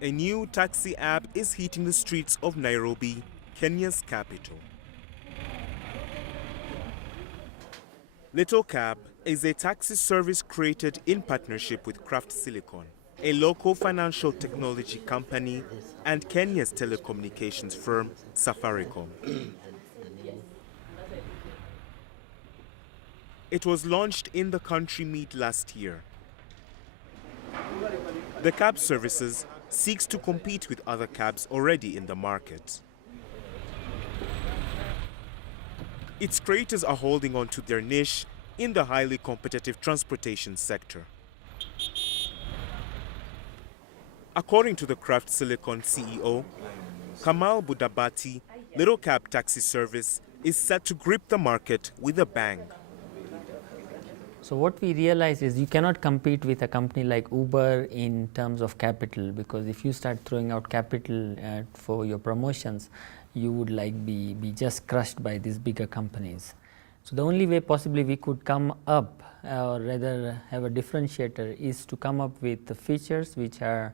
A new taxi app is hitting the streets of Nairobi, Kenya's capital. Little Cab is a taxi service created in partnership with Craft Silicon, a local financial technology company, and Kenya's telecommunications firm, Safaricom. It was launched in the country mid last year. The cab services seeks to compete with other cabs already in the market. Its creators are holding on to their niche in the highly competitive transportation sector. According to the Craft Silicon CEO, Kamal Budabati, Little Cab taxi service is set to grip the market with a bang. So what we realize is you cannot compete with a company like Uber in terms of capital, because if you start throwing out capital for your promotions, you would be just crushed by these bigger companies. So the only way possibly we could come up, or rather have a differentiator, is to come up with the features which are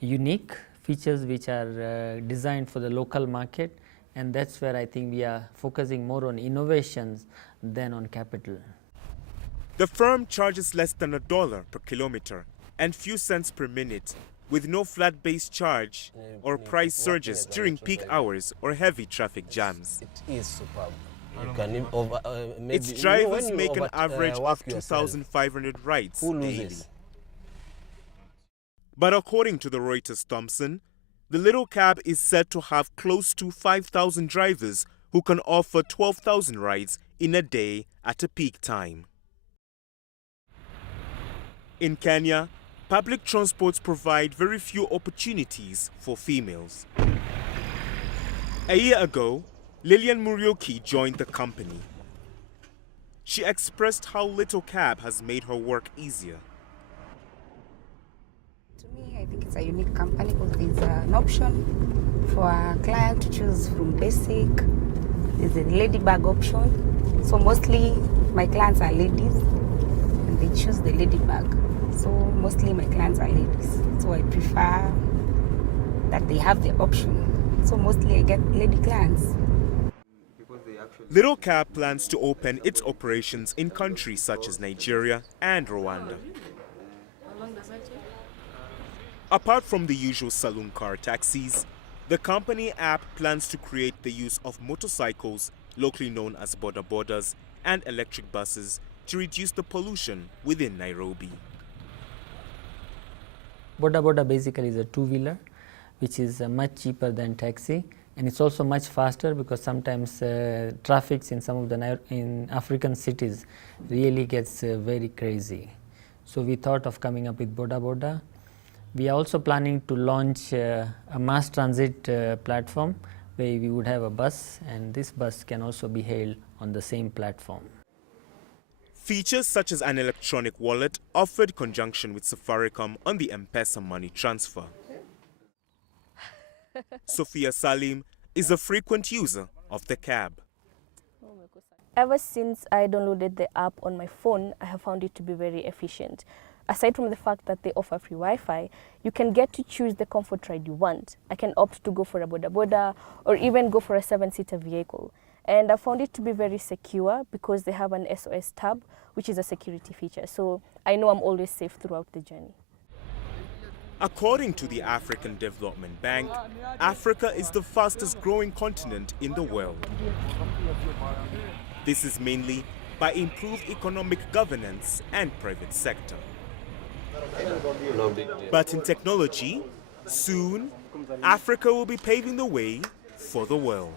unique, features which are designed for the local market, and that's where I think we are focusing more on innovations than on capital. The firm charges less than $1 per kilometer and few cents per minute, with no flat-based charge or price surges during peak hours or heavy traffic jams. It is superb. Its drivers make an average of 2,500 rides daily. But according to the Reuters Thompson, the Little Cab is said to have close to 5,000 drivers who can offer 12,000 rides in a day at a peak time. In Kenya, public transports provide very few opportunities for females. A year ago, Lillian Murioki joined the company. She expressed how Little Cab has made her work easier. To me, I think it's a unique company because there's an option for a client to choose from basic. There's a ladybug option. So mostly my clients are ladies and they choose the ladybug. So mostly my clients are ladies. So I prefer that they have the option. So mostly I get lady clients. Little Cab plans to open its operations in countries such as Nigeria and Rwanda. Apart from the usual saloon car taxis, the company app plans to create the use of motorcycles, locally known as boda bodas, and electric buses to reduce the pollution within Nairobi. Boda boda basically is a two-wheeler, which is much cheaper than taxi, and it's also much faster because sometimes traffic in some of the in African cities really gets very crazy. So we thought of coming up with boda boda. We are also planning to launch a mass transit platform where we would have a bus, and this bus can also be hailed on the same platform. Features such as an electronic wallet offered conjunction with Safaricom on the M-Pesa money transfer. Sophia Salim is a frequent user of the cab. Ever since I downloaded the app on my phone, I have found it to be very efficient. Aside from the fact that they offer free Wi-Fi, you can get to choose the comfort ride you want. I can opt to go for a boda boda or even go for a 7-seater vehicle. And I found it to be very secure because they have an SOS tab, which is a security feature. So I know I'm always safe throughout the journey. According to the African Development Bank, Africa is the fastest growing continent in the world. This is mainly by improved economic governance and private sector. But in technology, soon, Africa will be paving the way for the world.